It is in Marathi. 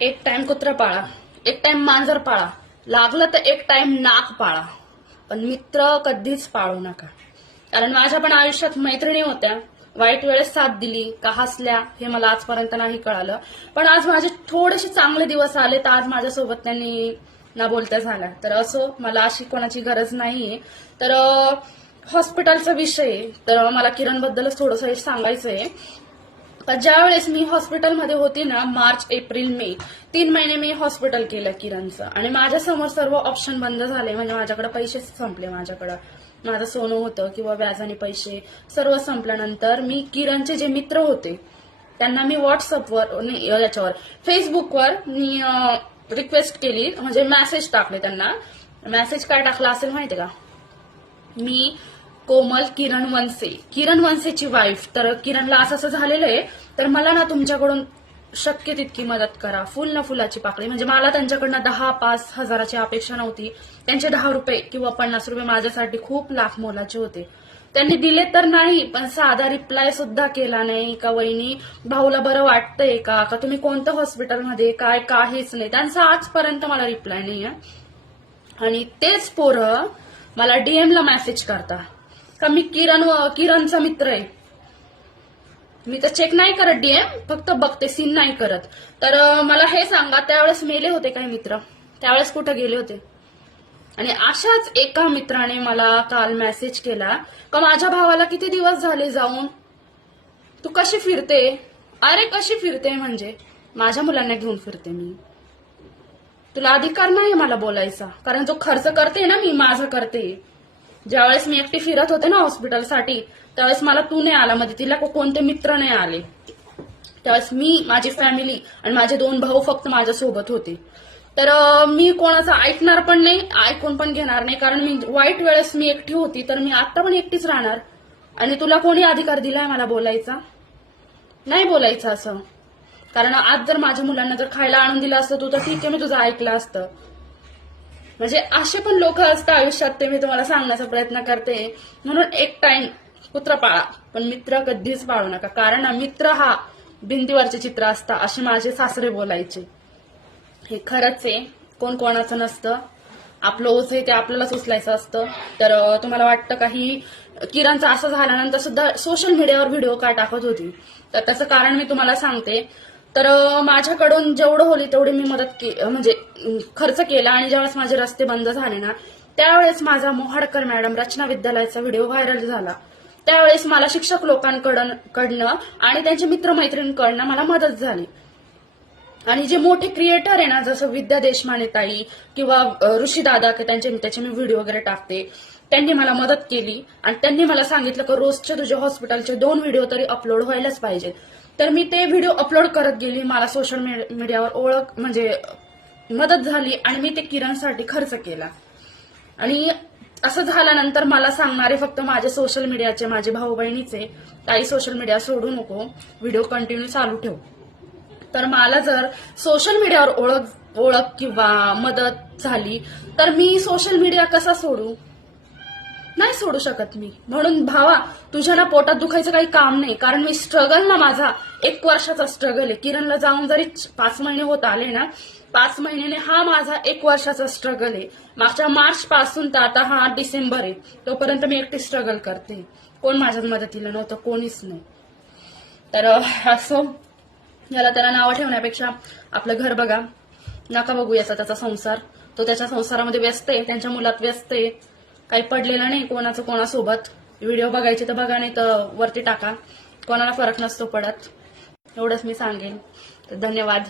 एक टाइम कुत्रा पाळा एक टाइम मांजर पाळा लागलं तर एक टाइम नाक पाळा. पण मित्र कधीच पाळू नका. कारण माझ्या पण आयुष्यात मैत्रिणी होत्या. वाईट वेळेस साथ दिली का हसल्या हे मला आजपर्यंत नाही कळालं. पण आज माझे थोडेसे चांगले दिवस आले तर आज माझ्यासोबत त्यांनी ना बोलता झाला. तर असो मला अशी कोणाची गरज नाहीये. तर हॉस्पिटलचा विषय आहे. तर मला किरणबद्दलच थोडंसं सांगायचं आहे ज्या वेळेस मी हॉस्पिटलमध्ये होती ना मार्च एप्रिल मे तीन महिने मी हॉस्पिटल केलं किरणचं. आणि माझ्यासमोर सर्व ऑप्शन बंद झाले म्हणजे माझ्याकडे पैसे संपले माझ्याकडं. माझं सोनं होतं किंवा व्याजाने पैसे सर्व संपल्यानंतर मी किरणचे जे मित्र होते त्यांना मी व्हॉट्सअपवर याच्यावर फेसबुकवर मी रिक्वेस्ट केली म्हणजे मेसेज टाकले त्यांना. मेसेज काय टाकला असेल माहिती का? मी कोमल किरण वनसे किरण वनसेची वाईफ तर किरणला असं असं झालेलं आहे. तर मला ना तुमच्याकडून शक्य तितकी मदत करा. फुल ना फुलाची पाकळी. म्हणजे मला त्यांच्याकडनं दहा पाच हजाराची अपेक्षा नव्हती. त्यांचे दहा रुपये किंवा पन्नास रुपये माझ्यासाठी खूप लाख मोलाचे होते. त्यांनी दिले तर नाही पण साधा रिप्लाय सुद्धा केला नाही का वहिनी? भाऊला बरं वाटतंय का? का तुम्ही कोणत्या हॉस्पिटलमध्ये काय काहीच नाही. त्यांचा आजपर्यंत मला रिप्लाय नाही आहे आणि तेच पोरं मला डीएमला ला मेसेज करता का मी किरण किरणचा मित्र आहे. मी तर चेक नाही करत डीएम फक्त बघते सीन नाही करत. तर मला हे सांगा त्यावेळेस मेले होते काही मित्र? त्यावेळेस कुठे गेले होते? आणि अशाच एका मित्राने मला काल मेसेज केला का माझ्या भावाला किती दिवस झाले जाऊन? तू कशी फिरते? अरे कशी फिरते म्हणजे? माझ्या मुलांना घेऊन फिरते मी. तुला अधिकार नाही मला बोलायचा. कारण जो खर्च करते ना मी माझा करते. ज्यावेळेस मी एकटी फिरत होते ना हॉस्पिटलसाठी त्यावेळेस मला तू नाही आला मध्ये तिला कोणते मित्र नाही आले. त्यावेळेस मी माझी फॅमिली आणि माझे दोन भाऊ फक्त माझ्यासोबत होते. तर मी कोणाचं ऐकणार पण नाही ऐकून पण घेणार नाही कारण मी वाईट वेळेस मी एकटी होती तर मी आता पण एकटीच राहणार. आणि तुला कोणी अधिकार दिलाय मला बोलायचा? नाही बोलायचं असं. कारण आज जर माझ्या मुलांना जर खायला आणून दिलं असतं तू तर ठीक आहे मी तुझं ऐकलं असतं. म्हणजे असे पण लोक असतात आयुष्यात ते मी तुम्हाला सांगण्याचा प्रयत्न करते. म्हणून एक टाइम कुत्रा पाळा. पण मित्र कधीच पाळू नका. कारण मित्र हा भिंतीवरचे चित्र असता असे माझे सासरे बोलायचे. हे खरंच आहे. कोण कोणाचं नसतं. आपलं ओझ आहे ते आपल्यालाच उचलायचं असतं. तर तुम्हाला वाटतं काही किरणचं असं झाल्यानंतर सुद्धा सोशल मीडियावर व्हिडिओ काय टाकत होती? तर त्याचं कारण मी तुम्हाला सांगते. तर माझ्याकडून जेवढं होली तेवढी मी मदत के म्हणजे खर्च केला आणि ज्यावेळेस माझे रस्ते बंद झाले ना त्यावेळेस माझा मोहाडकर मॅडम रचना विद्यालयाचा व्हिडिओ व्हायरल झाला. त्यावेळेस मला शिक्षक लोकांकडून कडनं आणि त्यांचे मित्रमैत्रिणींकडनं मला मदत झाली. आणि जे मोठे क्रिएटर आहे ना जसं विद्या देशमाने ताई किंवा ऋषी दादा की त्यांचे त्याचे मी व्हिडिओ वगैरे टाकते त्यांनी मला मदत केली. आणि त्यांनी मला सांगितलं की रोजचे तुझ्या हॉस्पिटलचे दोन व्हिडिओ तरी अपलोड व्हायलाच पाहिजेत. तर मी ते व्हिडिओ अपलोड करत गेली मला सोशल मीडियावर ओळख म्हणजे मदत झाली आणि मी ते किरणसाठी खर्च केला. आणि असं झाल्यानंतर मला सांगणारे फक्त माझे सोशल मीडियाचे माझे भाऊ बहिणीचे काही सोशल मीडिया सोडू नको व्हिडिओ कंटिन्यू चालू ठेव. तर मला जर सोशल मीडियावर ओळख ओळख किंवा मदत झाली तर मी सोशल मीडिया कसा सोडू? नाही सोडू शकत मी. म्हणून भावा तुझ्या ना पोटात दुखायचं काही काम नाही कारण मी स्ट्रगल ना माझा. एक वर्षाचा स्ट्रगल आहे. किरणला जाऊन जरी पाच महिने होत आले ना पाच महिन्याने हा माझा एक वर्षाचा स्ट्रगल आहे. मागच्या मार्च पासून तर आता हा डिसेंबर आहे. तोपर्यंत मी एकटी स्ट्रगल करते. कोण माझ्या मदतीला नव्हतं कोणीच नाही. तर असो असं. याला त्याला नावं ठेवण्यापेक्षा आपलं घर बघा. नका बघू याचा त्याचा संसार. तो त्याच्या संसारामध्ये व्यस्त आहे त्यांच्या मुलात व्यस्त आहे. काही पडलेलं नाही कोणाचं कोणासोबत. व्हिडिओ बघायचे तर बघा नाही तर वरती टाका. कोणाला फरक नसतो पडत. एवढंच मी सांगेन. तर धन्यवाद.